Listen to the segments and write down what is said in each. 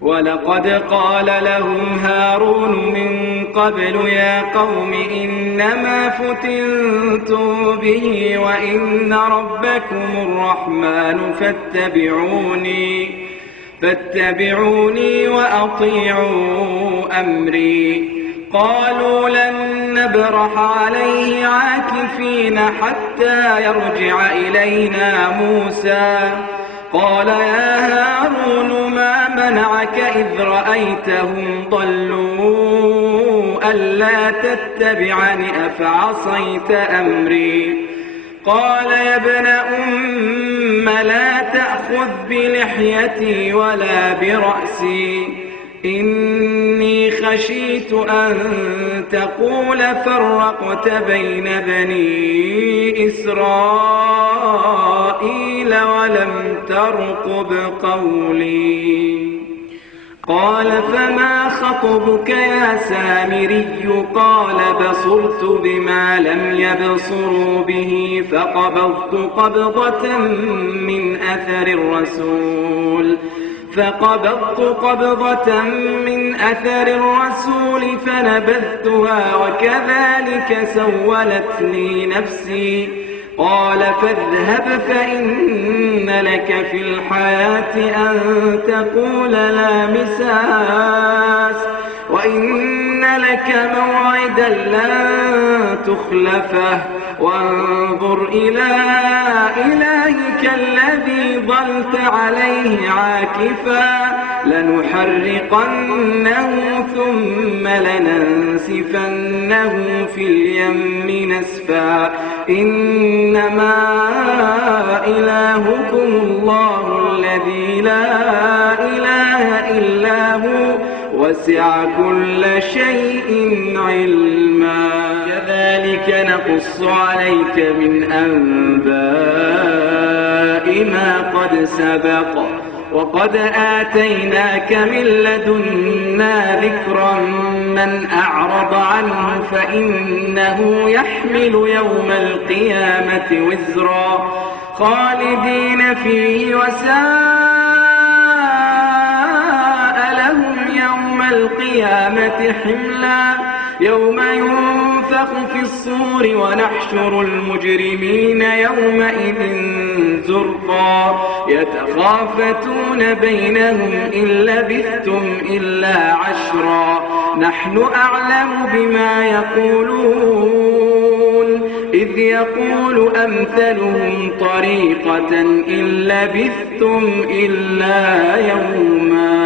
ولقد قال لهم هارون من قبل يا قوم إنما فتنتم به وإن ربكم الرحمن فاتبعوني وأطيعوا أمري. قالوا لن نبرح عليه عاكفين حتى يرجع إلينا موسى. قال يا هارون ما منعك إذ رأيتهم ضلوا ألا تتبعني أفعصيت أمري؟ قال يا ابن أم لا تأخذ بلحيتي ولا برأسي إني خشيت أن تقول فرقت بين بني إسرائيل ولم ترقب قولي. قال فما خطبك يا سامري؟ قال بصرت بما لم يبصروا به فقبضت قبضة من أثر الرسول فنبذتها وكذلك سولت لي نفسي. قال فاذهب فإن لك في الحياة أن تقول لا مساس وإن لك موعدا لن تخلفه وانظر إلى إلهك الذي ظلت عليه عاكفا لنحرقنه ثم لننسفنه في اليم نسفا إنما إلهكم الله الذي لا إله إلا هو وسع كل شيء علما. كذلك نقص عليك من أنباء ما قد سبق وقد آتيناك من لدنا ذكرا من أعرض عنه فإنه يحمل يوم القيامة وزرا خالدين فيه وساء لهم يوم القيامة حملا. يوم ينفخ في الصور ونحشر المجرمين يومئذ زرقا يتخافتون بينهم إن لبثتم إلا عشرا نحن أعلم بما يقولون إذ يقول أمثلهم طريقة إن لبثتم إلا يوما.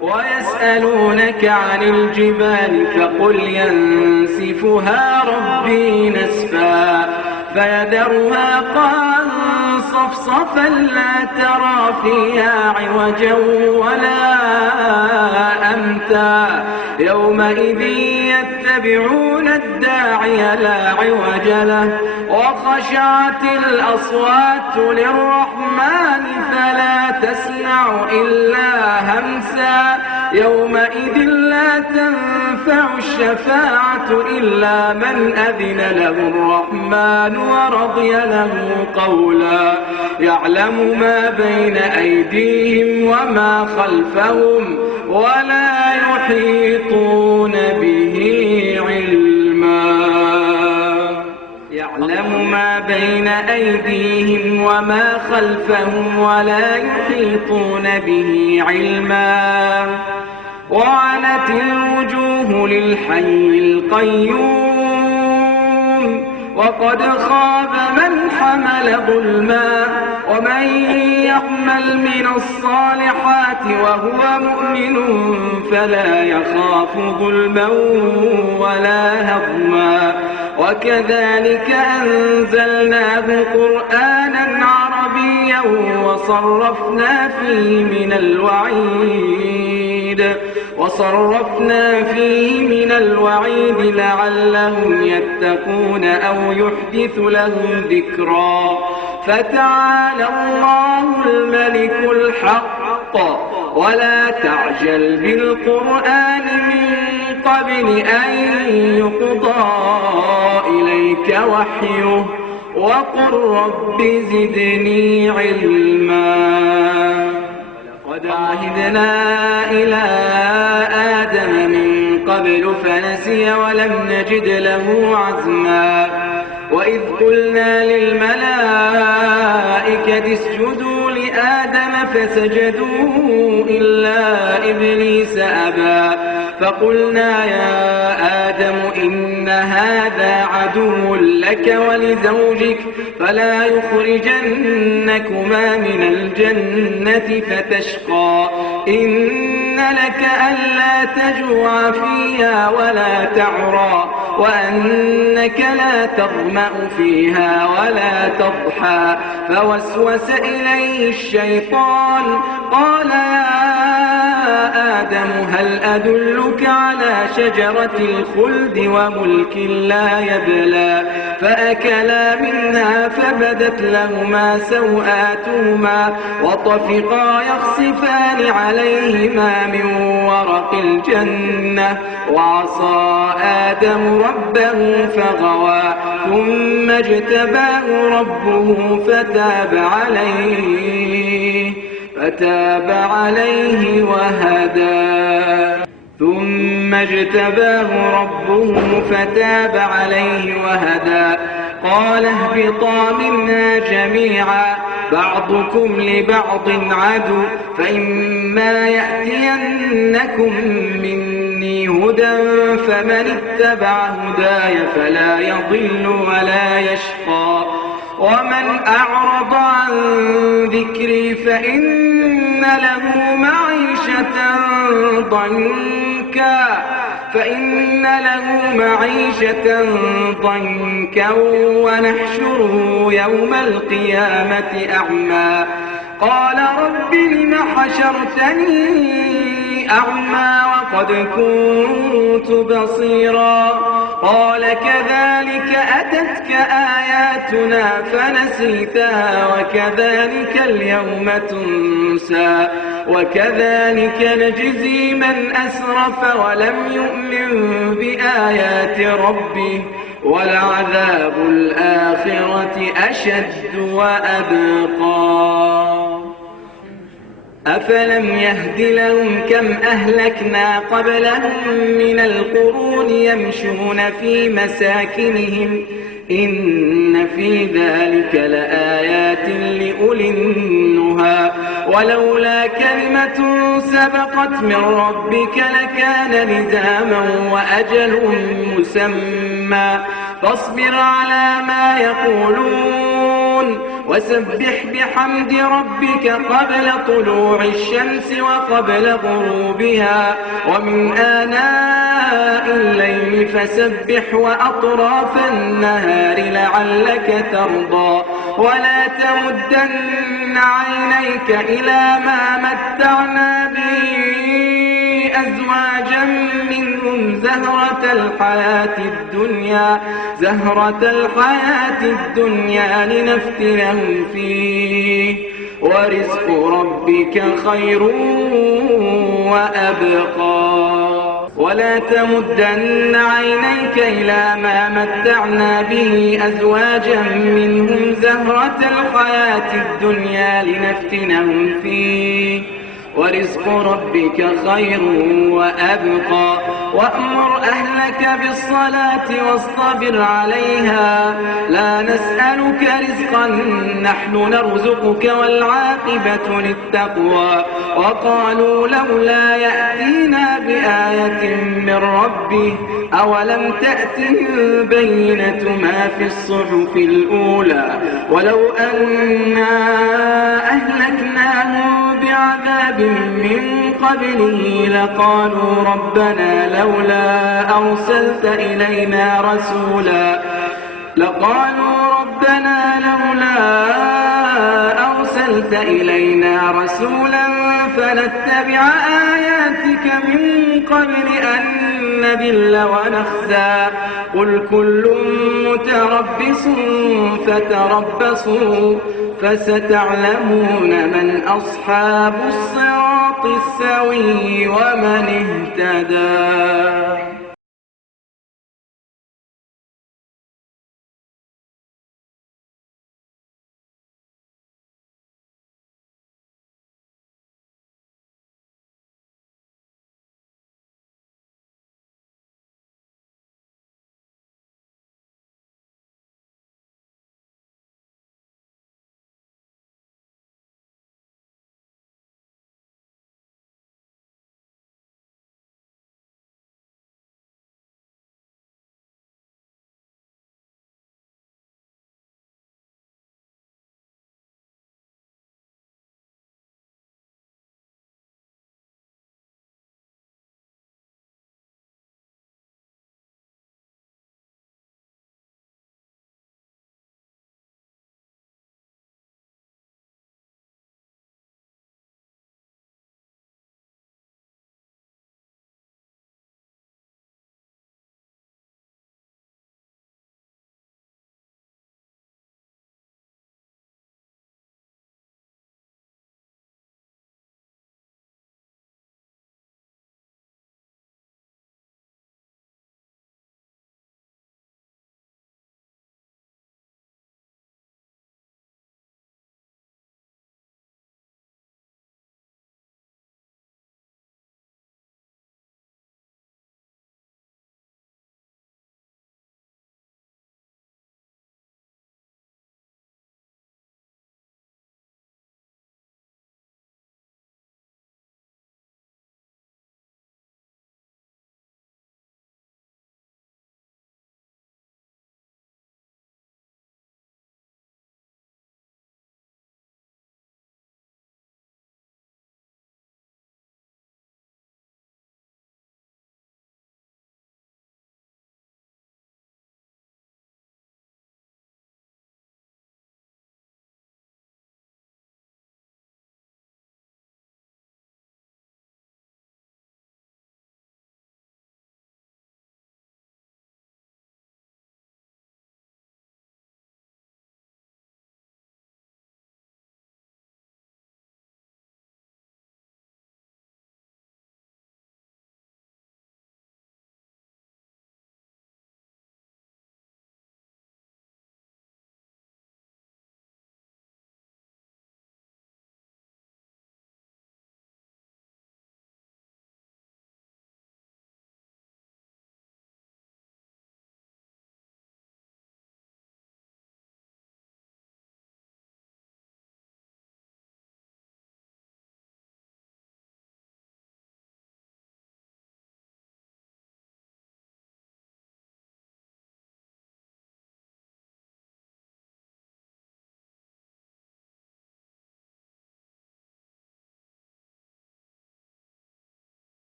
ويسألونك عن الجبال فقل ينسفها ربي نسفا فيذرها قاعا صفصفا لا ترى فيها عوجا ولا أمتا. يومئذ يتبعون الداعي لا عوج له وخشعت الأصوات للرحمن فلا تسمع إلا همسا. يومئذ لا تنفع الشفاعة إلا من أذن له الرحمن ورضي له قولا. يعلم ما بين أيديهم وما خلفهم ولا يحيطون به علما. يعلم ما بين أيديهم وما خلفهم ولا يحيطون به علما. وعنت الوجوه للحي القيوم وقد خاب من حمل ظلما. ومن يعمل من الصالحات وهو مؤمن فلا يخاف ظلما ولا هضما. وكذلك أنزلناه قرآنا عربيا وصرفنا فيه من الوعيد لعلهم يتقون أو يحدث لهم ذكرا. فتعالى الله الملك الحق ولا تعجل بالقرآن من قبل أن يقضى إليك وحيه وقل رب زدني علما. وقد عهدنا إلى آدم من قبل فنسي ولم نجد له عزما وإذ قلنا للملائكة اسجدوا لآدم فسجدوا إلا إبليس أبى فقلنا يا آدم إن هذا عدو لك ولزوجك فلا يخرجنكما من الجنة فتشقى إن لك ألا تجوع فيها ولا تعرى وأنك لا تظمأ فيها ولا تضحى فوسوس إليه الشيطان قال يا آدم هل أدلك على شجرة الخلد وملك لا يبلى فأكلا منها فبدت لهما سوآتهما وطفقا يخصفان عليهما من ورق الجنة وعصى آدم ربه فغوى ثم اجتباه ربه فتاب عليه وهدى قال اهبطا منا جميعا بعضكم لبعض عدو فإما يأتينكم مني هدى فمن اتبع هداي فلا يضل ولا يشقى ومن أعرض عن ذكري فإن له معيشة ضنكا ونحشره يوم القيامة أعمى قال رب لم حشرتني أعمى وقد كنت بصيرا قال كذلك أتتك آياتنا فنسيتها وكذلك اليوم تنسى وكذلك نجزي من أسرف ولم يؤمن بآيات ربه ولعذاب الآخرة أشد وأبقى أفلم يهد لهم كم أهلكنا قبلهم من القرون يمشون في مساكنهم إن في ذلك لآيات لأولي النهى ولولا كلمة سبقت من ربك لكان لزاما وأجل مسمى فاصبر على ما يقولون وسبح بحمد ربك قبل طلوع الشمس وقبل غروبها ومن آناء الليل فسبح وأطراف النهار لعلك ترضى ولا تمدن عينيك إلى ما متعنا به أزواجا منهم زهرة الحياة الدنيا لنفتنهم فيه ورزق ربك خير وأبقى ولا تمدن عينيك إلى ما متعنا به أزواجا منهم زهرة الحياة الدنيا لنفتنهم فيه ورزق ربك خير وأبقى وأمر أهلك بالصلاة واصطبر عليها لا نسألك رزقا نحن نرزقك والعاقبة للتقوى وقالوا لولا يأتينا بآية من ربه أولم تأتهم بينة ما في الصحف الأولى ولو أنا أهلكناهم بعذاب من قبله لقالوا ربنا لولا أرسلت إلينا رسولا فنتبع آياتك من قبل أن نذل ونخزى قل كل متربص فتربصوا فستعلمون من أصحاب الصراط السوي ومن اهتدى.